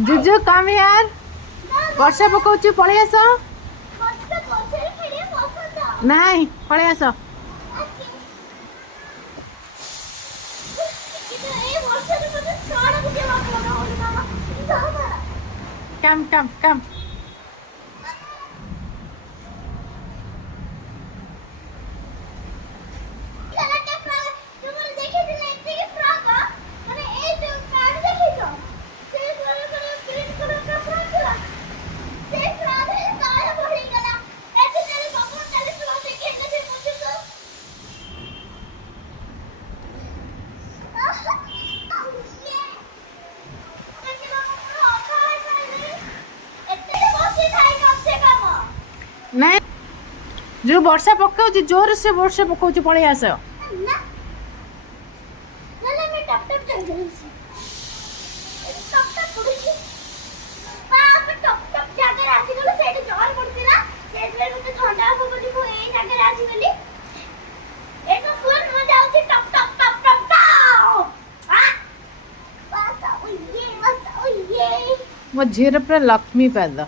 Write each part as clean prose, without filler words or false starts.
जुजु कम यार वर्षा पकाउछु पळै आस नाही पळै आस कम कम कम नहीं जो वर्षा पकाउछु जोर से वर्षा पकाउछु पळै आस मो झीर पूरा लक्ष्मी पैदा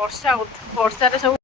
वर्षा वर्षा सब